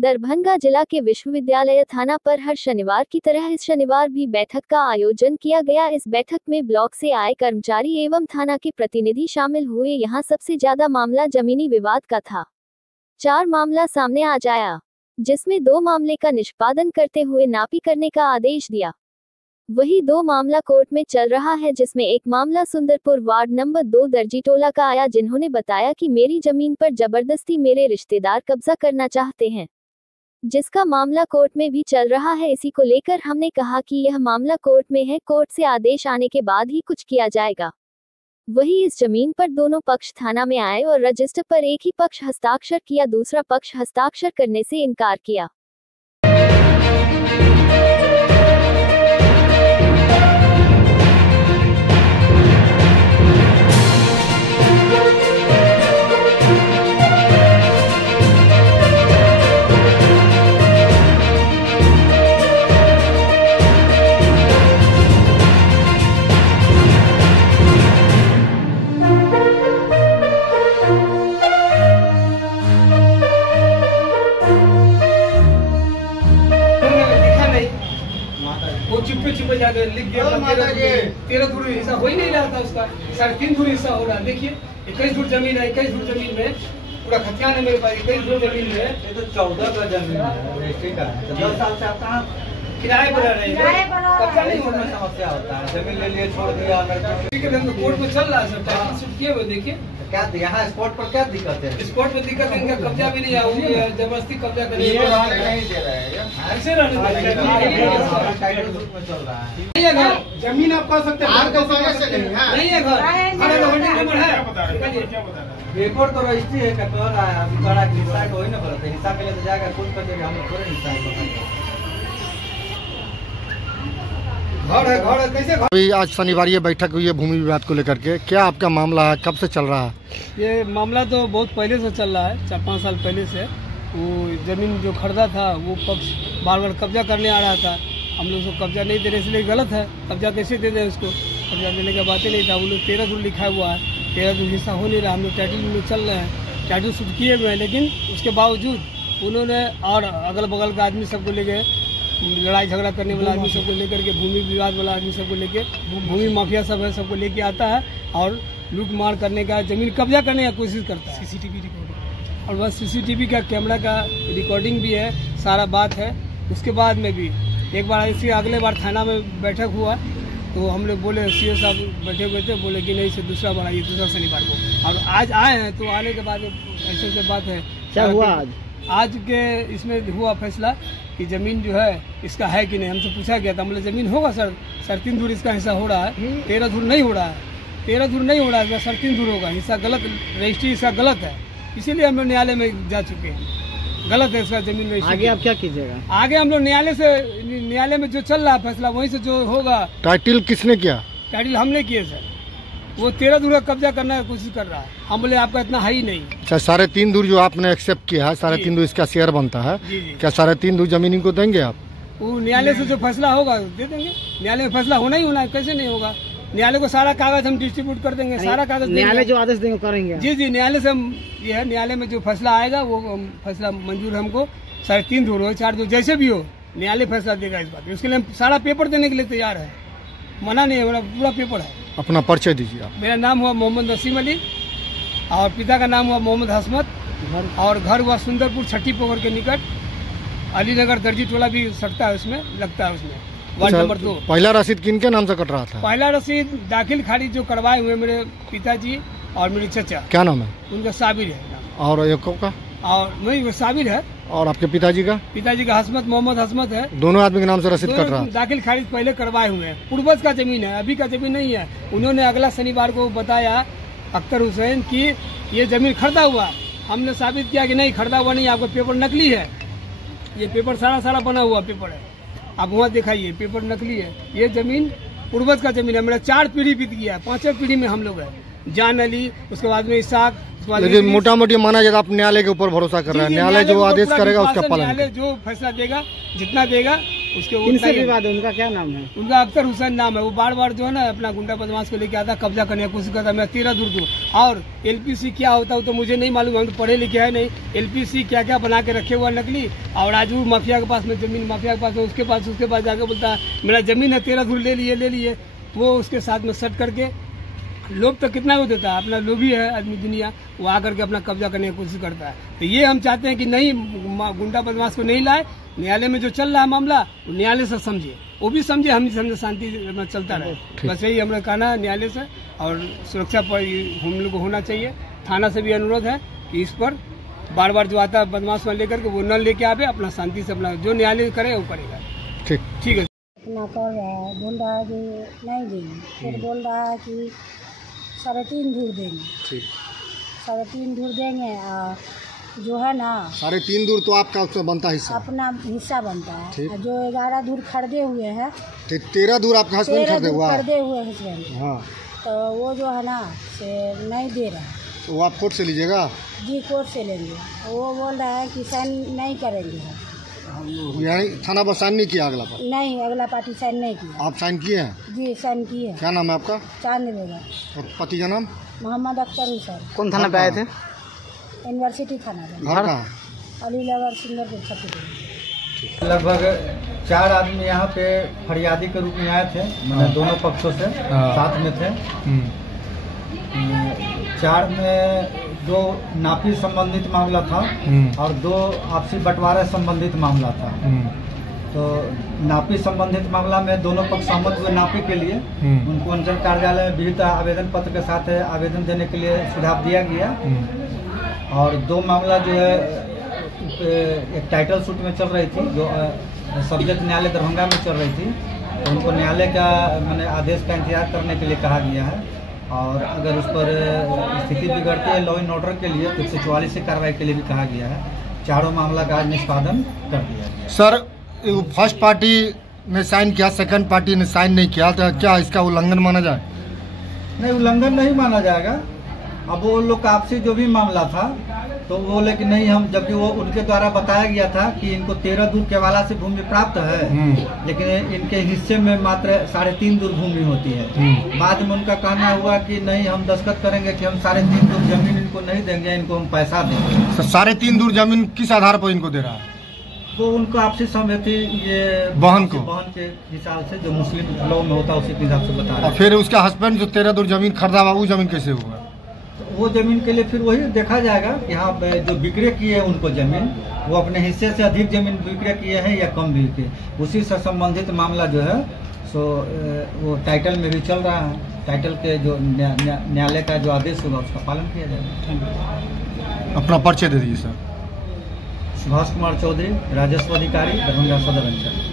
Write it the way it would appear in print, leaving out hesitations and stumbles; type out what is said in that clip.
दरभंगा जिला के विश्वविद्यालय थाना पर हर शनिवार की तरह इस शनिवार भी बैठक का आयोजन किया गया। इस बैठक में ब्लॉक से आए कर्मचारी एवं थाना के प्रतिनिधि शामिल हुए। यहां सबसे ज्यादा मामला जमीनी विवाद का था। 4 मामला सामने आ आया, जिसमें 2 मामले का निष्पादन करते हुए नापी करने का आदेश दिया। वही 2 मामला कोर्ट में चल रहा है, जिसमें एक मामला सुंदरपुर वार्ड नंबर 2 दर्जीटोला का आया, जिन्होंने बताया कि मेरी जमीन पर जबरदस्ती मेरे रिश्तेदार कब्जा करना चाहते हैं, जिसका मामला कोर्ट में भी चल रहा है। इसी को लेकर हमने कहा कि यह मामला कोर्ट में है, कोर्ट से आदेश आने के बाद ही कुछ किया जाएगा। वही इस जमीन पर दोनों पक्ष थाना में आए और रजिस्टर पर एक ही पक्ष हस्ताक्षर किया, दूसरा पक्ष हस्ताक्षर करने से इनकार किया। वो चिप्पे जाकर लिख दिया 13 धूर हिस्सा हो ही नहीं रहा था, उसका 3.5 धूर हिस्सा हो रहा है। देखिए 21 धूर जमीन है, 21 धूर जमीन में पूरा खतियान है मेरे पास। 21 धूर जमीन में ये तो 14 का जमीन है, 10 साल से आप कहाँ किराए पर रह रहे हैं? कब्जा नहीं होना समस्या होता है, जमीन ले लिए छोड़ दिया। ठीक है, हम तो कोर्ट में चल रहा है, सब टाइटल शिफ्ट किए हुए। देखिए क्या यहाँ स्पॉट पर क्या दिक्कत है? स्पॉट पर दिक्कत है, इनका कब्जा भी नहीं है, जबरदस्ती कब्जा करने नहीं दे रहा है। ऐसे नहीं है घर, जमीन आप कर सकते हैं, नहीं है घर, पेपर तो रजिस्ट्री है, पेपर आया हिस्सा हो ही ना पड़ता है। हिस्सा के लिए तो जाएगा कोर्ट कचहरी, हम लोग थोड़े हिस्सा घर है कैसे। अभी आज शनिवार ये बैठक हुई है भूमि विवाद को लेकर के, क्या आपका मामला है, कब से चल रहा है? ये मामला तो बहुत पहले से चल रहा है, 4-5 साल पहले से। वो जमीन जो खरीदा था वो पक्ष बार बार कब्जा करने आ रहा था। हम लोग उसको कब्जा नहीं दे रहे, इसलिए गलत है। कब्जा कैसे दे दें उसको? कब्जा देने का बात ही नहीं था। वो लोग 13 धूर लिखा हुआ है, 13 धूर हिस्सा हो नहीं रहा। हम लोग टाइटल में चल रहे हैं, टाइटल शूट किए हुए हैं, लेकिन उसके बावजूद उन्होंने और अगल बगल का आदमी सबको लेके, लड़ाई झगड़ा करने वाला आदमी सबको लेकर के, भूमि विवाद वाला आदमी सबको लेके, भूमि माफिया सब है, सबको लेके आता है और लूट मार करने का, जमीन कब्जा करने का कोशिश करता है। सीसीटीवी रिकॉर्डिंग, और बस सीसीटीवी का कैमरा का रिकॉर्डिंग भी है, सारा बात है। उसके बाद में भी एक बार ऐसे अगले बार थाना में बैठक हुआ तो हम लोग बोले, सीओ साहब बैठे हुए थे, बोले कि नहीं से दूसरा बार आइए, दूसरा शनिवार को। और आज आए हैं, तो आने के बाद ऐसे बात है। क्या हुआ आज के इसमें हुआ फैसला कि जमीन जो है इसका है कि नहीं। हमसे पूछा गया था, मतलब जमीन होगा सर, 3.5 धूर इसका हिस्सा हो रहा है, 13 धूर नहीं हो रहा है, 13 धूर नहीं हो रहा है, 3.5 धूर होगा। हिस्सा गलत, रजिस्ट्री इसका गलत है, इसीलिए हम लोग न्यायालय में जा चुके हैं। गलत है इसका जमीन रजिस्ट्री। आगे आप क्या कीजिएगा? आगे हम लोग न्यायालय में जो चल रहा है फैसला, वहीं से जो होगा। टाइटल किसने किया? टाइटल हमने किए सर। वो 13 धूर का कब्जा करने की कोशिश कर रहा है। हम बोले आपका इतना है ही नहीं। अच्छा, 3.5 धूर जो आपने एक्सेप्ट किया है, 3.5 धूर इसका शेयर बनता है। जी। क्या 3.5 धूर जमीन इनको देंगे आप? वो न्यायालय से जो फैसला होगा दे देंगे। न्यायालय में फैसला होना ही होना है, कैसे नहीं होगा? न्यायालय को सारा कागज हम डिस्ट्रीब्यूट कर देंगे, सारा कागज न्यायालय जो आदेश देंगे करेंगे। जी, न्यायालय से हम ये है, न्यायालय में जो फैसला आएगा वो फैसला मंजूर हमको। 3.5 धूर हो, 4 धूर, जैसे भी हो, न्यायालय फैसला देगा इस बात। उसके लिए हम सारा पेपर देने के लिए तैयार है, मना नहीं है, मेरा पूरा पेपर है। अपना परिचय दीजिए आप। मेरा नाम हुआ मोहम्मद नसीम अली और पिता का नाम हुआ मोहम्मद हसमत, और घर हुआ सुंदरपुर छठी पोखर के निकट, अलीनगर दर्जीटोला भी सटता है, उसमें लगता है, उसमें वार्ड नंबर 2। पहला रसीद किनके नाम से कट रहा था? पहला रसीद दाखिल खारिज जो करवाए हुए मेरे पिताजी और मेरे चचा। क्या नाम है उनका? साबिर है। और एक का? और नहीं, वो साबिर है। और आपके पिताजी का? पिताजी का हसमत, मोहम्मद हसमत है। दोनों आदमी के नाम से रसीद कट रहा है। दाखिल खारिज पहले करवाए हुए हैं। पूर्वज का जमीन है, अभी का जमीन नहीं है। उन्होंने अगला शनिवार को बताया अख्तर हुसैन की ये जमीन खरीदा हुआ। हमने साबित किया कि नहीं, खरीदा हुआ नहीं, आपका पेपर नकली है। ये पेपर सारा बना हुआ पेपर है, आप वहाँ दिखाइए, पेपर नकली है। ये जमीन पूर्वज का जमीन है, मेरा 4 पीढ़ी बीत गया, 5वीं पीढ़ी में हम लोग है। जान अली, उसके बाद में इसाक। लेकिन मोटा मोटी माना जाए आप न्यायालय के ऊपर भरोसा कर रहे हैं, न्यायालय जो आदेश करेगा उसका पालन। न्यायालय जो फैसला देगा, जितना देगा उसके किनसे विवाद है? उनका क्या नाम है? उनका अख्तर हुसैन नाम है। वो बार बार जो है ना अपना गुंडा बदमाश को लेके आता, कब्जा करने की कोशिश करता, मैं 13 दूर दूँ। और एलपीसी क्या होता है तो मुझे नहीं मालूम, हम तो पढ़े लिखे है नहीं। एलपीसी क्या क्या बना के रखे हुआ नकली, और आज वो माफिया के पास में जमीन, माफिया के पास में उसके पास जाकर बोलता है मेरा जमीन है, 13 दूर ले लिए। वो उसके साथ में सट करके लोभ तो कितना वो देता है, अपना लोभी है आदमी दुनिया, वो आकर के अपना कब्जा करने की कोशिश करता है। तो ये हम चाहते हैं कि नहीं, गुंडा बदमाश को नहीं लाए। न्यायालय में जो चल रहा है मामला, वो न्यायालय से समझे, वो भी समझे, हम भी समझे, शांति चलता रहे। बस यही हमारा कहना है न्यायालय से। और सुरक्षा पर हम लोग को होना चाहिए। थाना से भी अनुरोध है कि इस पर बार बार जो आता है बदमाश में लेकर के वो न लेके आवे, अपना शांति से अपना जो न्यायालय करे वो करेगा। ठीक है। अपना कर रहा है, बोल रहा है कि नहीं देंगे, फिर बोल रहा है कि 3.5 दूर देंगे। ठीक, 3.5 दूर देंगे। और जो है ना 3.5 दूर तो आपका उससे बनता हिस्सा, अपना हिस्सा बनता है। ठीक। और जो 11 दूर खरीदे हुए हैं, 13 दूर आपका हस्बैंड खरीदे हुआ है। खरीदे हुए हस्बैंड, हाँ, तो वो जो है ना से नहीं दे रहा है। तो वो आप कोर्ट से लीजिएगा? जी कोर्ट से लेंगे। वो बोल रहा है कि साइन नहीं करेंगे। यानी थाना पर साइन नहीं किया अगला पर? नहीं, अगला पार्टी साइन नहीं किया। आप साइन किए हैं? जी साइन किए। क्या नाम है आपका? चांद बेगा। और पति का नाम? मोहम्मद अख्तर हुसैन। कौन थाना पे आए थे? यूनिवर्सिटी थाना पे। घर कहाँ? अलीनगर सिंगरपुर छत्तीसगढ़। लगभग 4 आदमी यहाँ पे फरियादी के रूप में आए थे, मतलब दोनों पक्षों से साथ में थे। 4 में 2 नापी संबंधित मामला था और 2 आपसी बंटवारा संबंधित मामला था। तो नापी संबंधित मामला में दोनों पक्ष सहमत हुए नापी के लिए। उनको अंचल कार्यालय में विहित आवेदन पत्र के साथ आवेदन देने के लिए सुझाव दिया गया। और 2 मामला जो है एक टाइटल सूट में चल रही थी, जो सब्जेक्ट न्यायालय दरभंगा में चल रही थी। तो उनको न्यायालय का मैंने आदेश का इंतजार करने के लिए कहा गया है। और अगर उस पर स्थिति बिगड़ती है लॉ एंड ऑर्डर के लिए तो 144 से कार्रवाई के लिए भी कहा गया है। चारों मामला का आज निष्पादन कर दिया गया। सर, फर्स्ट पार्टी ने साइन किया, सेकंड पार्टी ने साइन नहीं किया, तो क्या इसका उल्लंघन माना जाए? नहीं, उल्लंघन नहीं माना जाएगा। अब वो लोग का आपसी जो भी मामला था तो वो बोले कि नहीं हम, जबकि वो उनके द्वारा बताया गया था कि इनको 13 दूर केवाला से भूमि प्राप्त है, लेकिन इनके हिस्से में मात्र 3.5 दूर भूमि होती है। बाद में उनका कहना हुआ कि नहीं हम दस्तखत करेंगे कि हम 3.5 दूर जमीन इनको नहीं देंगे, इनको हम पैसा देंगे। तो 3.5 दूर जमीन किस आधार पर इनको दे रहा है? तो उनको आपसी सहमति ये बहन के हिसाब से जो मुस्लिम लॉ में होता है उसी के हिसाब से बता रहा है। फिर उसका हस्बैंड जो 13 दूर जमीन खरीदा हुआ, वो जमीन कैसे होगा? वो जमीन के लिए फिर वही देखा जाएगा कि हाँ जो विक्रय किए हैं उनको जमीन, वो अपने हिस्से से अधिक जमीन विक्रय किए हैं या कम विक्रय, उसी से संबंधित मामला जो है सो वो टाइटल में भी चल रहा है। टाइटल के जो न्यायालय का जो आदेश होगा उसका पालन किया जाएगा। अपना परिचय दे दीजिए सर। सुभाष कुमार चौधरी, राजस्व अधिकारी, दरभंगा सदर अंचल।